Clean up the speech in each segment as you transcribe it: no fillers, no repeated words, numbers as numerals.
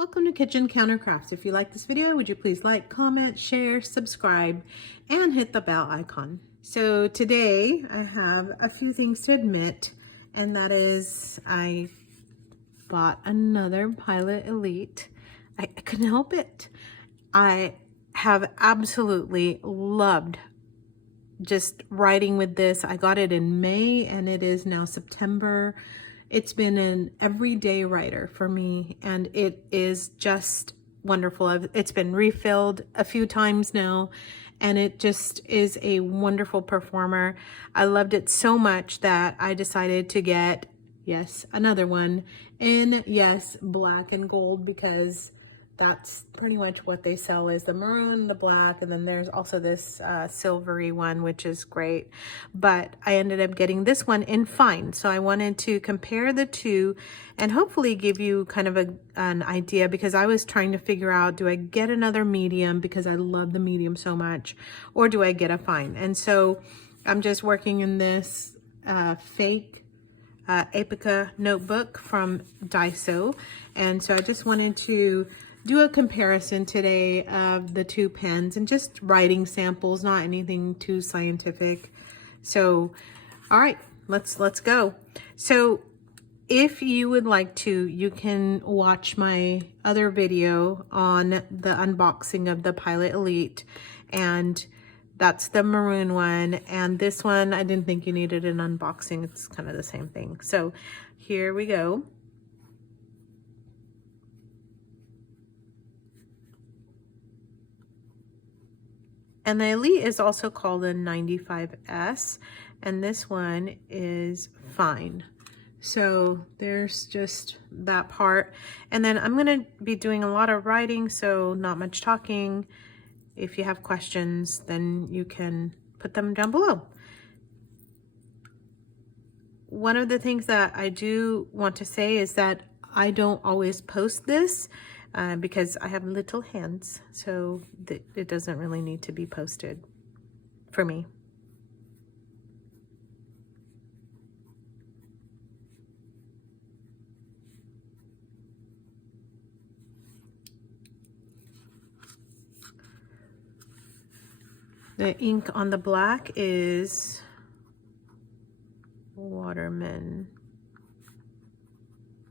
Welcome to Kitchen Counter Crafts. If you like this video, would you please like, comment, share, subscribe, and hit the bell icon. So today I have a few things to admit, and that is I bought another Pilot Elite. I couldn't help it. I have absolutely loved just writing with this. I got it in May and it is now September. It's been an everyday writer for me and it is just wonderful. It's been refilled a few times now and it just is a wonderful performer. I loved it so much that I decided to get, yes, another one in, yes, black and gold, because that's pretty much what they sell, is the maroon, the black, and then there's also this silvery one, which is great. But I ended up getting this one in fine. So I wanted to compare the two and hopefully give you kind of an idea, because I was trying to figure out, do I get another medium because I love the medium so much, or do I get a fine? And so I'm just working in this fake Apica notebook from Daiso. And so I just wanted to do a comparison today of the two pens and just writing samples, not anything too scientific. So, all right, let's go. So if you would like to, you can watch my other video on the unboxing of the Pilot Elite, and that's the maroon one. And this one, I didn't think you needed an unboxing. It's kind of the same thing. So here we go. And the Elite is also called a 95S, and this one is fine. So there's just that part. And then I'm gonna be doing a lot of writing, so not much talking. If you have questions, then you can put them down below. One of the things that I do want to say is that I don't always post this because I have little hands, so it doesn't really need to be posted for me. The ink on the black is Waterman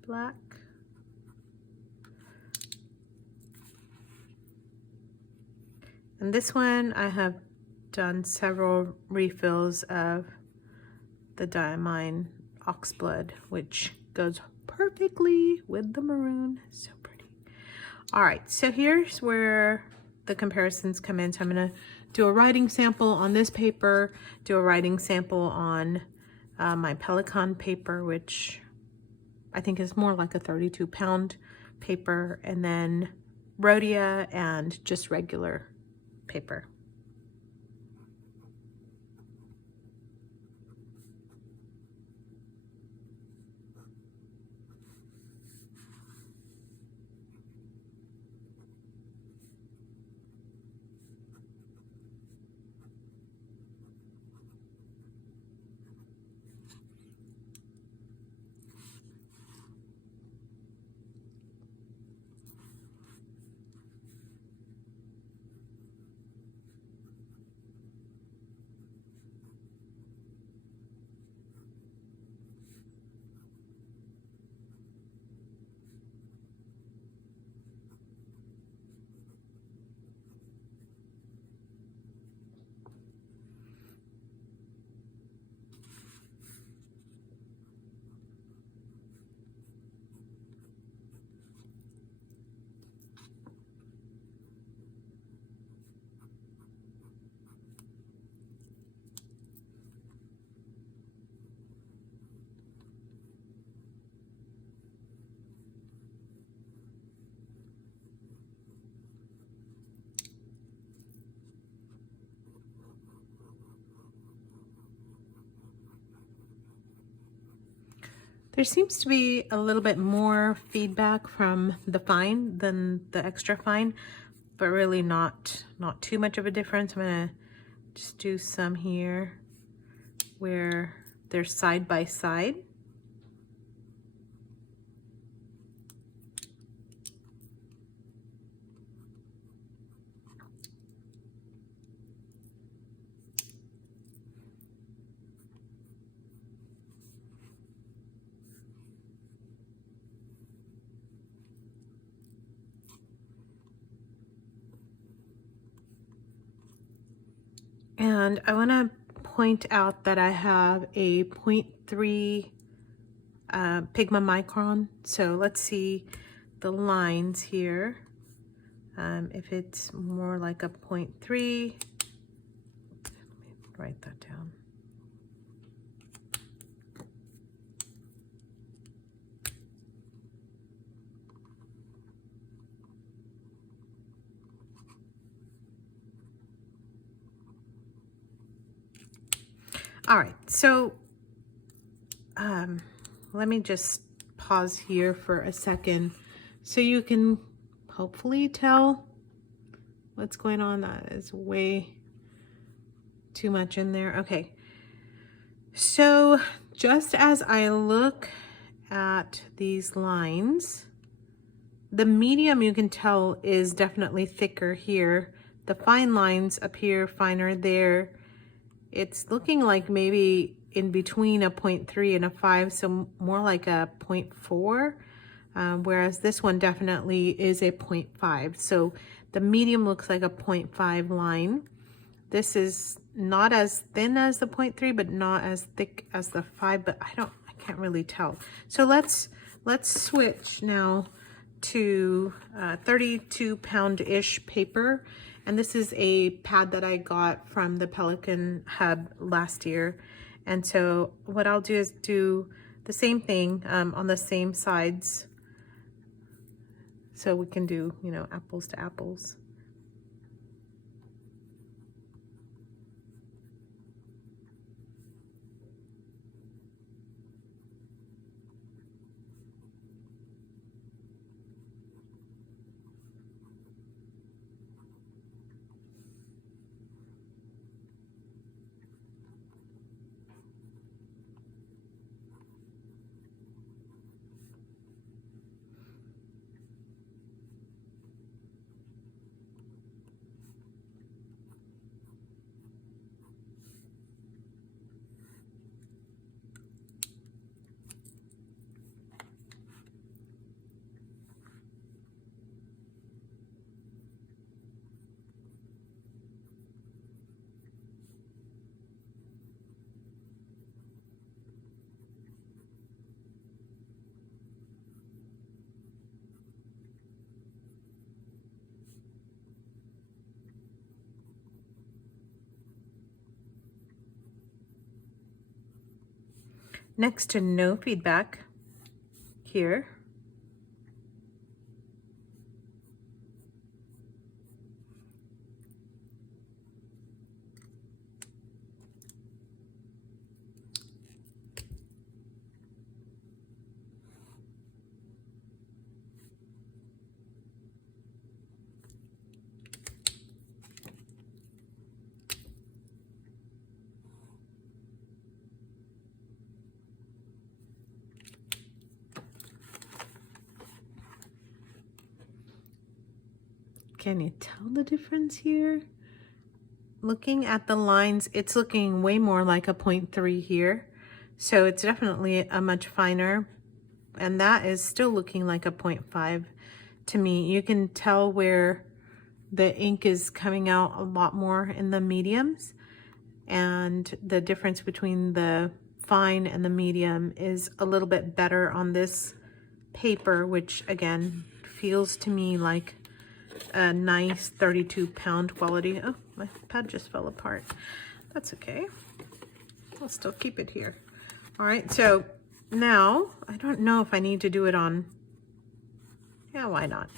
black. And this one I have done several refills of the Diamine Oxblood, which goes perfectly with the maroon. So pretty. All right, so here's where the comparisons come in. So I'm gonna do a writing sample on this paper, do a writing sample on my Pelikan paper, which I think is more like a 32-pound paper, and then Rhodia and just regular paper. There seems to be a little bit more feedback from the fine than the extra fine, but really not too much of a difference. I'm gonna just do some here where they're side by side. And I want to point out that I have a 0.3 Pigma Micron. So let's see the lines here. If it's more like a 0.3, let me write that down. All right, so let me just pause here for a second so you can hopefully tell what's going on. That is way too much in there. Okay, so just as I look at these lines, the medium, you can tell, is definitely thicker here. The fine lines appear finer there. It's looking like maybe in between a 0.3 and a 5, so more like a 0.4, whereas this one definitely is a 0.5. So the medium looks like a 0.5 line. This is not as thin as the 0.3, but not as thick as the 5, but I can't really tell. So let's switch now to 32 pound-ish paper. And this is a pad that I got from the Pelican Hub last year. And so what I'll do is do the same thing on the same sides. So we can do, you know, apples to apples. Next to no feedback here. Can you tell the difference here? Looking at the lines, it's looking way more like a 0.3 here. So it's definitely a much finer, and that is still looking like a 0.5 to me. You can tell where the ink is coming out a lot more in the mediums, and the difference between the fine and the medium is a little bit better on this paper, which again feels to me like a nice 32 pound quality. Oh, my pad just fell apart. That's okay. I'll still keep it here. All right, so now I don't know if I need to do it on, yeah, why not?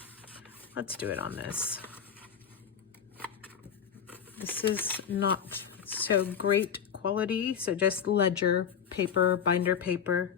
Let's do it on this. This is not so great quality, so just ledger paper, binder paper.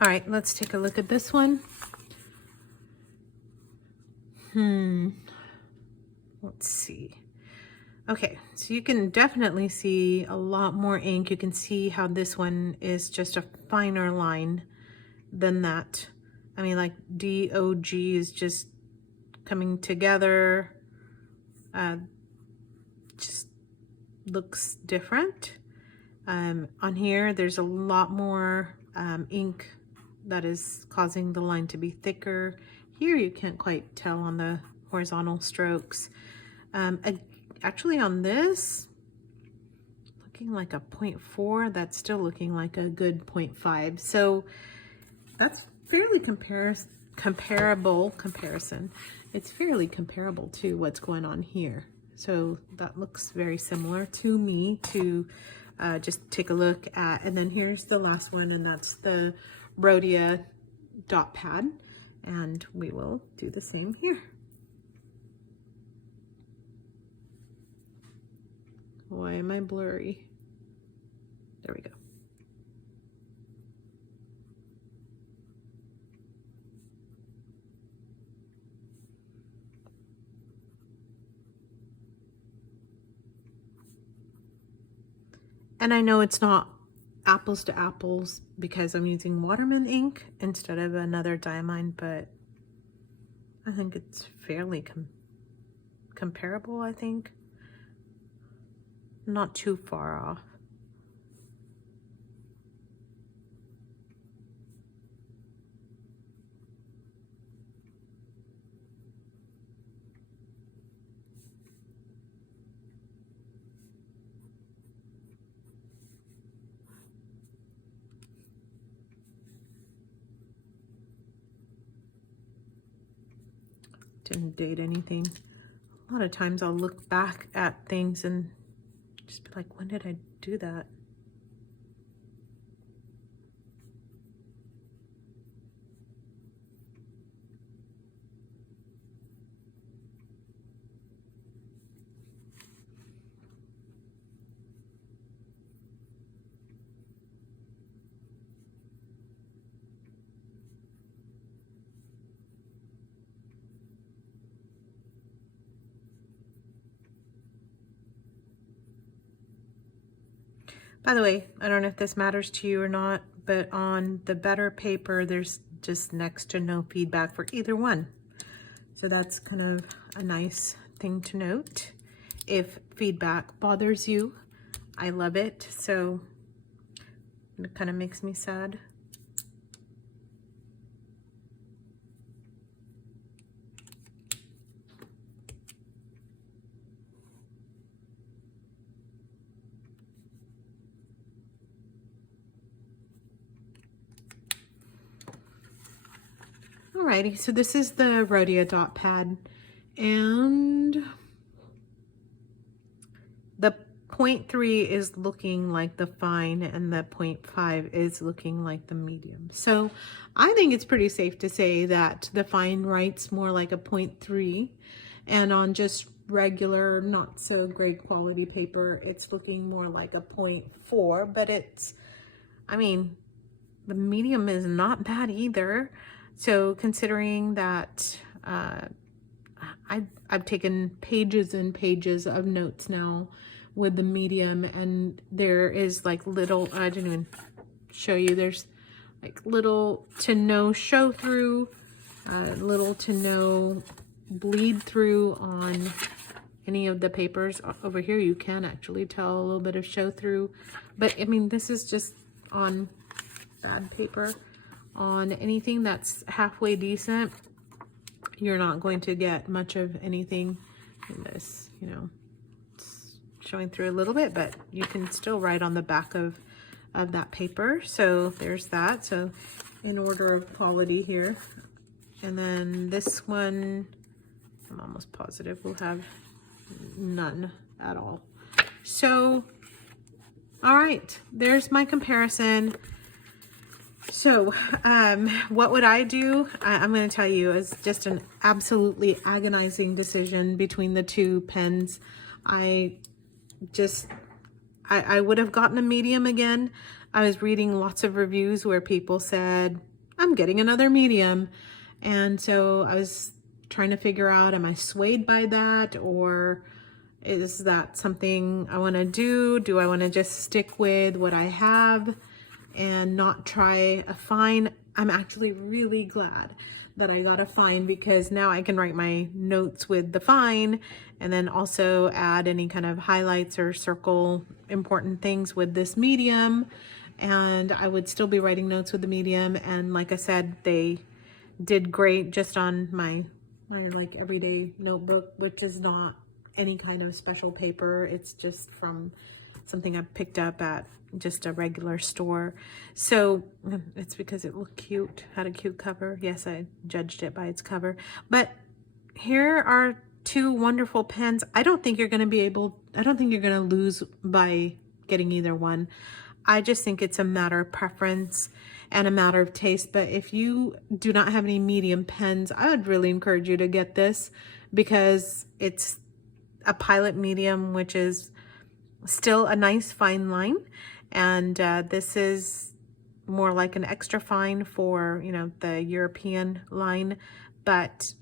All right, let's take a look at this one. Let's see. Okay, so you can definitely see a lot more ink. You can see how this one is just a finer line than that. I mean, like DOG is just coming together. Just looks different. On here, there's a lot more ink that is causing the line to be thicker. Here, you can't quite tell on the horizontal strokes. Actually, on this, looking like a 0.4, that's still looking like a good 0.5. So that's fairly comparison. It's fairly comparable to what's going on here. So that looks very similar to me to just take a look at. And then here's the last one, and that's the Rhodia dot pad. And we will do the same here. Why am I blurry? There we go. And I know it's not apples to apples because I'm using Waterman ink instead of another diamine, but I think it's fairly comparable, I think. Not too far off. Didn't date anything. A lot of times I'll look back at things and just be like, when did I do that? By the way, I don't know if this matters to you or not, but on the Better paper, there's just next to no feedback for either one. So that's kind of a nice thing to note. If feedback bothers you, I love it. So it kind of makes me sad. Alrighty, so this is the Rhodia dot pad, and the 0.3 is looking like the fine and the 0.5 is looking like the medium. So I think it's pretty safe to say that the fine writes more like a 0.3, and on just regular, not so great quality paper, it's looking more like a 0.4, but it's, I mean, the medium is not bad either. So considering that I've taken pages and pages of notes now with the medium, and there is like little, I didn't even show you, there's like little to no show through, little to no bleed through on any of the papers. Over here you can actually tell a little bit of show through, but I mean, this is just on bad paper. On anything that's halfway decent, you're not going to get much of anything in this, you know, it's showing through a little bit, but you can still write on the back of that paper. So there's that. So in order of quality here. And then this one, I'm almost positive we'll have none at all. So, all right, there's my comparison. So what would I do? I'm going to tell you, it's just an absolutely agonizing decision between the two pens. I would have gotten a medium again. I was reading lots of reviews where people said, I'm getting another medium. And so I was trying to figure out, am I swayed by that, or is that something I want to do? Do I want to just stick with what I have and not try a fine? I'm actually really glad that I got a fine, because now I can write my notes with the fine and then also add any kind of highlights or circle important things with this medium. And I would still be writing notes with the medium. And like I said, they did great just on my like everyday notebook, which is not any kind of special paper. It's just from something I picked up at just a regular store. So it's because it looked cute, had a cute cover. Yes, I judged it by its cover. But here are two wonderful pens. I don't think you're going to lose by getting either one. I just think it's a matter of preference and a matter of taste. But if you do not have any medium pens, I would really encourage you to get this, because it's a Pilot medium, which is still a nice fine line. And this is more like an extra fine for, you know, the European line. But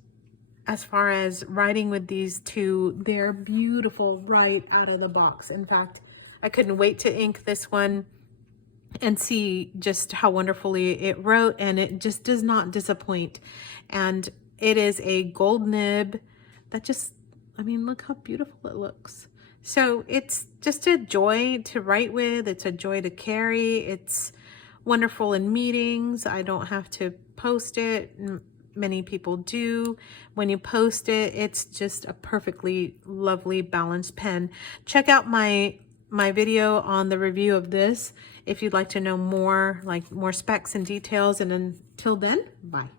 as far as writing with these two, they're beautiful right out of the box. In fact, I couldn't wait to ink this one and see just how wonderfully it wrote, and it just does not disappoint. And it is a gold nib that just, I mean, look how beautiful it looks. So it's just a joy to write with. It's a joy to carry. It's wonderful in meetings. I don't have to post it. Many people do. When you post it, it's just a perfectly lovely balanced pen. Check out my video on the review of this if you'd like to know more, like more specs and details. And until then, bye.